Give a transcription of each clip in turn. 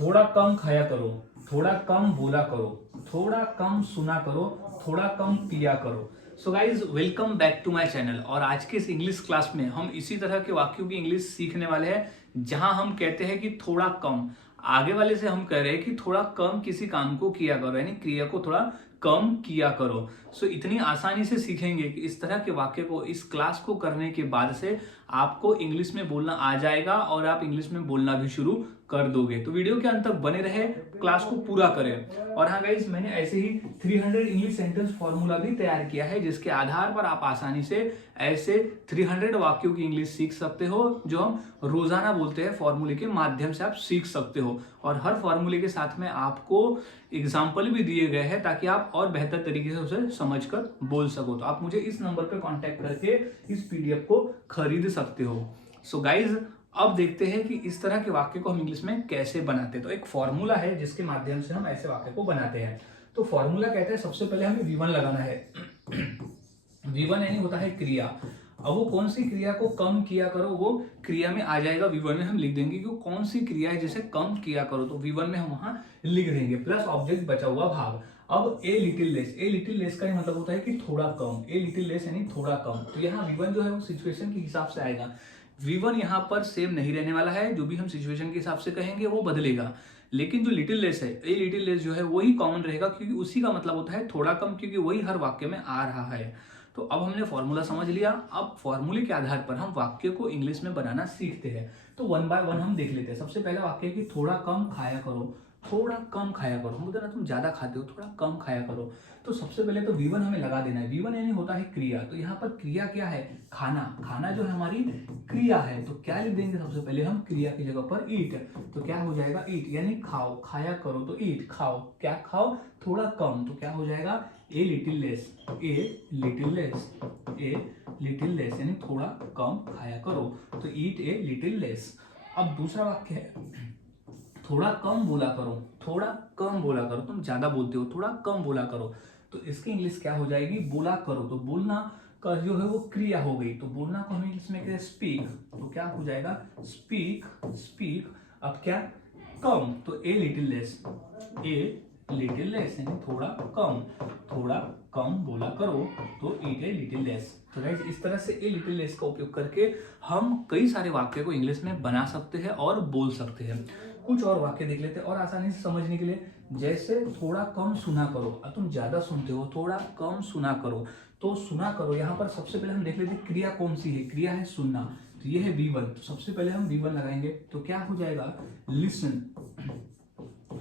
थोड़ा कम खाया करो, थोड़ा कम बोला करो, थोड़ा कम सुना करो, थोड़ा कम पिया करो। So guys welcome back to my channel. और आज के इस इंग्लिश क्लास में हम इसी तरह के वाक्यों की इंग्लिश सीखने वाले हैं, जहां हम कहते हैं कि थोड़ा कम। आगे वाले से हम कह रहे हैं कि थोड़ा कम किसी काम को किया करो, यानी क्रिया को थोड़ा कम किया करो। सो इतनी आसानी से सीखेंगे कि इस तरह के वाक्य को इस क्लास को करने के बाद से आपको इंग्लिश में बोलना आ जाएगा और आप इंग्लिश में बोलना भी शुरू कर दोगे। तो वीडियो के अंत तक बने रहे, क्लास को पूरा करें। और हाँ गाइज, मैंने ऐसे ही 300 इंग्लिश सेंटेंस फॉर्मूला भी तैयार किया है, जिसके आधार पर आप आसानी से ऐसे 300 वाक्यों की इंग्लिश सीख सकते हो, जो हम रोजाना बोलते हैं। फॉर्मूले के माध्यम से आप सीख सकते हो और हर फॉर्मूले के साथ में आपको एग्जाम्पल भी दिए गए हैं, ताकि आप और बेहतर तरीके से उसे समझकर बोल सको। तो आप मुझे इस नंबर पर कांटेक्ट करके इस पीडीएफ को खरीद सकते हो। सो गाइज, अब देखते हैं कि इस तरह के वाक्य को हम इंग्लिश में कैसे बनाते हैं। तो एक फॉर्मूला है जिसके माध्यम से हम ऐसे वाक्य को बनाते हैं। तो फॉर्मूला कहते हैं, सबसे पहले हमें V1 लगाना है। V1 यानी होता है क्रिया। अब वो कौन सी क्रिया को कम किया करो, वो क्रिया में आ जाएगा। V1 में हम लिख देंगे कि कौन सी क्रिया है जिसे कम किया करो, तो V1 में हम वहां लिख देंगे, प्लस ऑब्जेक्ट बचा हुआ भाग। अब ए little less, a little less का मतलब होता है कि थोड़ा कम। ए लिटिल लेस यानी थोड़ा कम। तो यहाँ V1 जो है वो सिचुएशन के हिसाब से आएगा। V1 यहाँ पर सेम नहीं रहने वाला है, जो भी हम सिचुएशन के हिसाब से कहेंगे वो बदलेगा। लेकिन जो लिटिल लेस है, ए लिटिल लेस जो है वही कॉमन रहेगा, क्योंकि उसी का मतलब होता है थोड़ा कम, क्योंकि वही हर वाक्य में आ रहा है। तो अब हमने फॉर्मूला समझ लिया। अब फॉर्मूले के आधार पर हम वाक्य को इंग्लिश में बनाना सीखते हैं। तो वन बाय वन हम देख लेते हैं। सबसे पहला वाक्य है कि थोड़ा कम खाया करो, थोड़ा कम खाया करो। हम बोलते ना तुम ज्यादा खाते हो, थोड़ा कम खाया करो। तो सबसे पहले तो V1 हमें लगा देना है। V1 यानी होता है क्रिया। तो यहाँ पर क्रिया क्या है? खाना। खाना जो है हमारी क्रिया है, तो क्या लिख देंगे? सबसे पहले हम क्रिया की जगह पर ईट। तो क्या हो जाएगा? ईट यानी खाओ, खाया करो, तो ईट खाओ। क्या खाओ? थोड़ा कम। तो क्या हो जाएगा? ए little less, a little less, a little less यानी थोड़ा कम खाया करो। तो ईट ए लिटिल लेस। अब दूसरा वाक्य है, थोड़ा कम बोला करो, थोड़ा कम बोला करो। तुम ज्यादा बोलते हो, थोड़ा कम बोला करो। तो इसकी इंग्लिश क्या हो जाएगी? बोला करो। तो बोलना का जो है वो क्रिया हो गई, तो बोलना को हम इंग्लिश में कहते हैं स्पीक। तो क्या हो जाएगा? Speak, speak. अब क्या? कम। तो a little less, a little less यानी थोड़ा कम, थोड़ा कम बोला करो। तो ईट ए लिटिल लेस। तो गाइस, इस तरह से ए लिटिल लेस का उपयोग करके हम कई सारे वाक्य को इंग्लिश में बना सकते हैं और बोल सकते हैं। कुछ और वाक्य देख लेते हैं और आसानी से समझने के लिए। जैसे थोड़ा कम सुना करो, अब तुम ज्यादा सुनते हो, थोड़ा कम सुना करो। तो सुना करो, यहाँ पर सबसे पहले हम देख लेते हैं क्रिया कौन सी है। क्रिया है सुनना, तो ये है V1। तो सबसे पहले हम V1 लगाएंगे, तो क्या हो जाएगा? लिसन,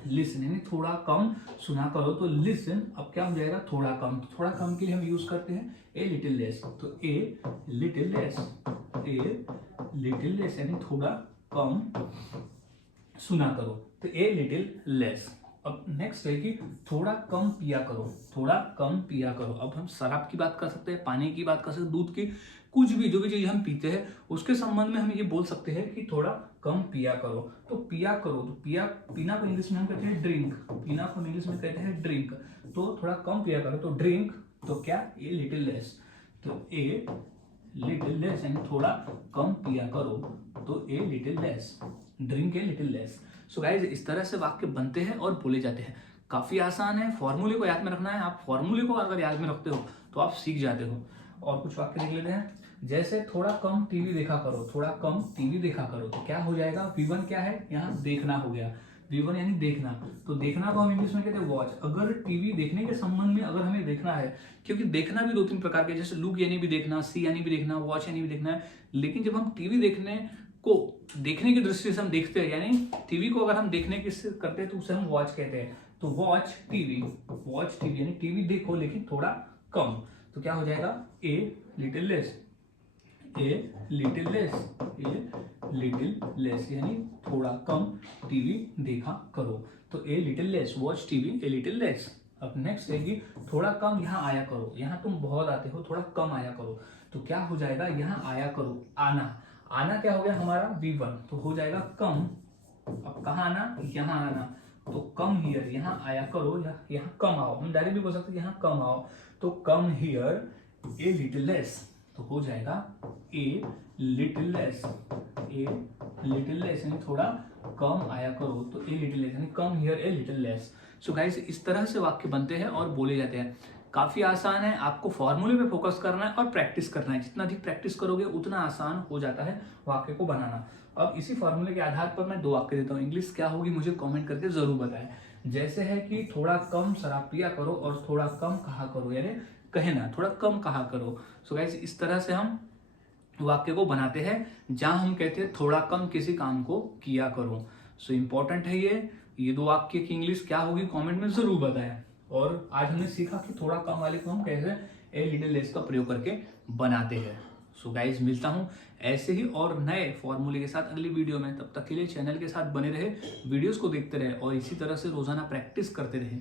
लिसन यानी थोड़ा कम सुना करो। तो लिसन। अब क्या हो जाएगा? थोड़ा कम। तो थोड़ा कम के लिए हम यूज करते हैं ए लिटिल लेस। तो a little less, a little less यानी थोड़ा कम सुना करो। तो ए लिटिल लेस। अब नेक्स्ट है कि थोड़ा कम पिया करो, थोड़ा कम पिया करो। अब हम शराब की बात कर सकते हैं, पानी की बात कर सकते हैं, दूध की, कुछ भी जो भी चीज हम पीते हैं उसके संबंध में हम ये बोल सकते हैं कि थोड़ा कम पिया करो। तो पिया करो, तो पिया, पीना को इंग्लिश में हम कहते हैं ड्रिंक। पीना को इंग्लिश में कहते हैं ड्रिंक। तो थोड़ा कम पिया करो, तो ड्रिंक। तो क्या? ए लिटिल लेस। तो ए लिटिल लेस यानी थोड़ा कम पिया करो। तो a little less, drink A little less. So guys, इस तरह से वाक्य बनते हैं और बोले जाते हैं। काफी आसान है, फॉर्मूले को याद में रखना है। आप फॉर्मूले को अगर याद में रखते हो तो आप सीख जाते हो। और कुछ वाक्य देख लेते हैं। जैसे थोड़ा कम टीवी देखा करो, थोड़ा कम टीवी देखा करो। तो क्या हो जाएगा? V1 क्या है? यहाँ देखना हो गया। V1 यानी देखना। तो देखना को हम इंग्लिश में कहते हैं वॉच। अगर टीवी देखने के संबंध में अगर हमें देखना है, क्योंकि देखना भी दो तीन प्रकार के, जैसे लुक यानी भी देखना, सी यानी भी देखना, वॉच यानी भी देखना है। लेकिन जब हम टीवी देखने को देखने की दृष्टि से हम देखते हैं, यानी टीवी को अगर हम देखने की करते हैं तो उसे हम वॉच कहते हैं। तो वॉच टीवी, वॉच टीवी यानी टीवी देखो लेकिन थोड़ा कम। तो क्या हो जाएगा? ए little less, a little less, a little less यानी थोड़ा कम टीवी देखा करो। तो a little less watch TV, A little less. अब नेक्स्ट है कि थोड़ा कम यहाँ आया करो। यहाँ तुम बहुत आते हो, थोड़ा कम आया करो। तो क्या हो जाएगा? यहाँ आया करो, आना। आना क्या हो गया हमारा? V1। तो हो जाएगा कम। अब कहाँ आना? यहाँ आना। तो कम हियर, यहाँ आया करो, यहाँ कम आओ। हम डायरेक्ट भी बोल सकते हैं यहाँ कम आओ। तो come here A little less. तो हो जाएगा ए little less, a little less यानी थोड़ा कम आया करो तो ए लिटिल लेस, यानी come here A little less. So guys इस तरह से वाक्य बनते हैं और बोले जाते हैं। काफ़ी आसान है, आपको फॉर्मूले पे फोकस करना है और प्रैक्टिस करना है। जितना अधिक प्रैक्टिस करोगे उतना आसान हो जाता है वाक्य को बनाना। अब इसी फॉर्मूले के आधार पर मैं 2 वाक्य देता हूँ। इंग्लिश क्या होगी मुझे कमेंट करके जरूर बताएं। जैसे है कि थोड़ा कम शराब पिया करो और थोड़ा कम कहा करो, यानी कहना थोड़ा कम कहा करो। सो गाइस इस तरह से हम वाक्य को बनाते हैं जहां हम कहते हैं थोड़ा कम किसी काम को किया करो। सो इंपॉर्टेंट है ये 2 वाक्य की इंग्लिश क्या होगी कमेंट में जरूर बताएं। और आज हमने सीखा कि थोड़ा कम वाले को हम कैसे ए लिटिल लेस का प्रयोग करके बनाते हैं। सो गाइज मिलता हूं ऐसे ही और नए फॉर्मूले के साथ अगली वीडियो में। तब तक के लिए चैनल के साथ बने रहे, वीडियोस को देखते रहे और इसी तरह से रोजाना प्रैक्टिस करते रहे।